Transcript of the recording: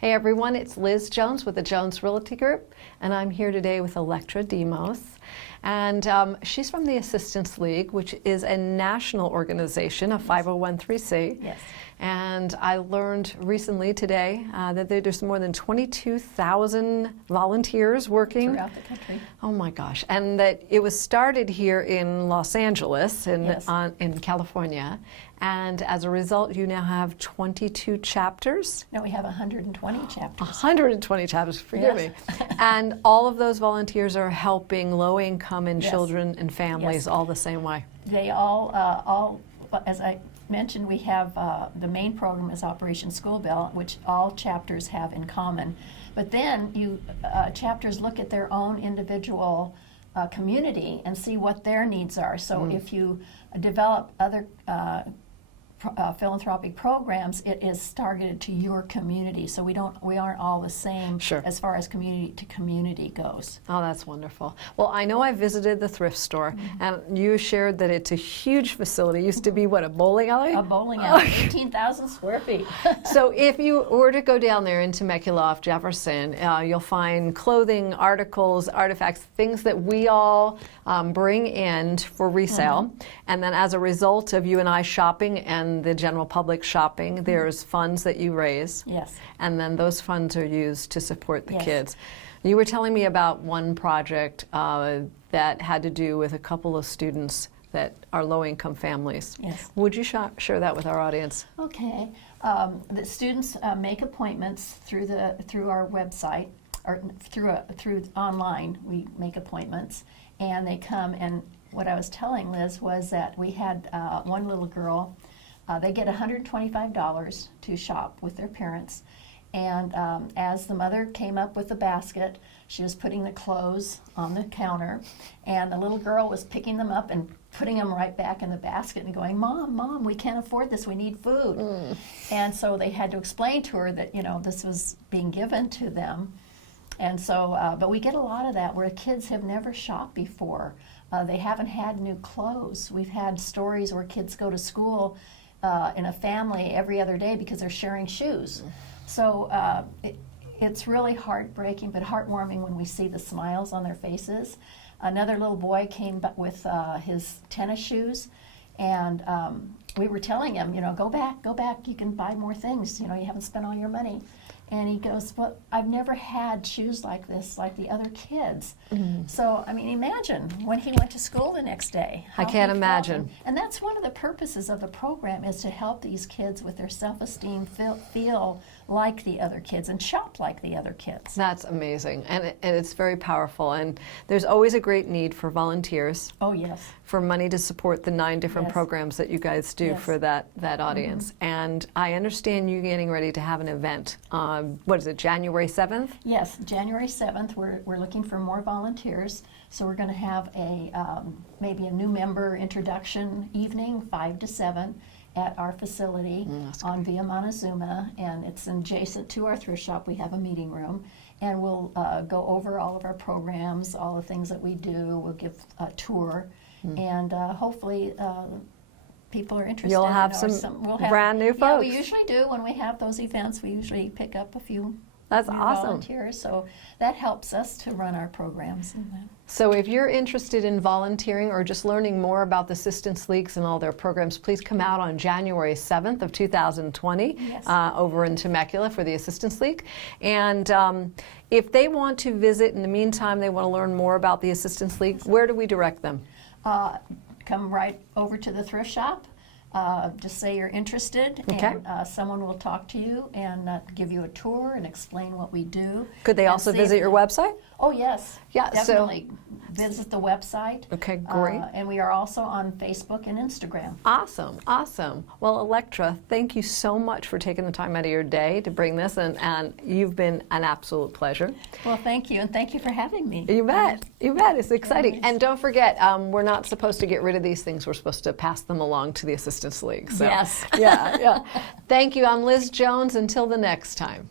Hey everyone, it's Liz Jones with the Jones Realty Group, and I'm here today with Electra Demos. And she's from the Assistance League, which is a national organization, a 501(c)(3). Yes. And I learned recently today that there's more than 22,000 volunteers working Throughout the country. Oh my gosh! And that it was started here in Los Angeles, Yes. in California, and as a result, you now have 22 chapters. No, we have 120 chapters. 120 chapters, forgive Yes. me. And all of those volunteers are helping low-income and Yes. children and families Yes. all the same way. They all, as I mentioned, we have the main program is Operation School Bell, which all chapters have in common. But then chapters look at their own individual community and see what their needs are. So if you develop other philanthropic programs, it is targeted to your community. So we aren't all the same Sure. as far as community to community goes. Oh, that's wonderful. Well, I know I visited the thrift store, and you shared that it's a huge facility. It used to be, what, a bowling alley? A bowling alley, 18,000 square feet. So if you were to go down there in Temecula off Jefferson, you'll find clothing, articles, artifacts, things that we all bring in for resale. And then as a result of you and I shopping and the general public shopping, there's funds that you raise. Yes. And then those funds are used to support the Yes. kids. You were telling me about one project that had to do with a couple of students that are low-income families. Yes. Would you share that with our audience? Okay. The students make appointments through our website or through online. We make appointments, and they come. And what I was telling Liz was that we had one little girl. They get $125 to shop with their parents. And as the mother came up with the basket, she was putting the clothes on the counter, and the little girl was picking them up and putting them right back in the basket and going, Mom, we can't afford this, we need food. And so they had to explain to her that, this was being given to them. And so, but we get a lot of that where kids have never shopped before. They haven't had new clothes. We've had stories where kids go to school in a family every other day because they're sharing shoes. So it's really heartbreaking but heartwarming when we see the smiles on their faces. Another little boy came with his tennis shoes, and we were telling him, go back, you can buy more things, you haven't spent all your money. And he goes, well, I've never had shoes like this, like the other kids. So, imagine when he went to school the next day. I can't imagine. And that's one of the purposes of the program, is to help these kids with their self-esteem, feel like the other kids and shop like the other kids. That's amazing, and it's very powerful. And there's always a great need for volunteers. Oh, yes. For money to support the 9 different Yes. programs that you guys do Yes. for that audience. And I understand you getting ready to have an event. What is it, January 7th? Yes, January 7th. We're looking for more volunteers. So we're going to have maybe a new member introduction evening, 5 to 7. At our facility on Via Montezuma, and it's adjacent to our thrift shop. We have a meeting room, and we'll go over all of our programs, all the things that we do. We'll give a tour, and hopefully people are interested. You'll have we'll brand new folks. Yeah, we usually do. When we have those events, we usually pick up a few That's new awesome. volunteers, so that helps us to run our programs. So if you're interested in volunteering or just learning more about the Assistance Leagues and all their programs, please come out on January 7th of 2020 Yes. Over in Temecula for the Assistance League. And if they want to visit in the meantime, they want to learn more about the Assistance League, where do we direct them? Come right over to the thrift shop. Just say you're interested, Okay. and someone will talk to you and give you a tour and explain what we do. Could they and also see visit if- your website? Oh, yes. Yeah, so- Definitely visit the website. Okay, great. And we are also on Facebook and Instagram. Awesome, awesome. Well, Electra, thank you so much for taking the time out of your day to bring this, and you've been an absolute pleasure. Well, thank you, and thank you for having me. You bet, you bet. It's exciting. Nice. And don't forget, we're not supposed to get rid of these things. We're supposed to pass them along to the Assistance League. So, Yes. yeah. Thank you. I'm Liz Jones. Until the next time.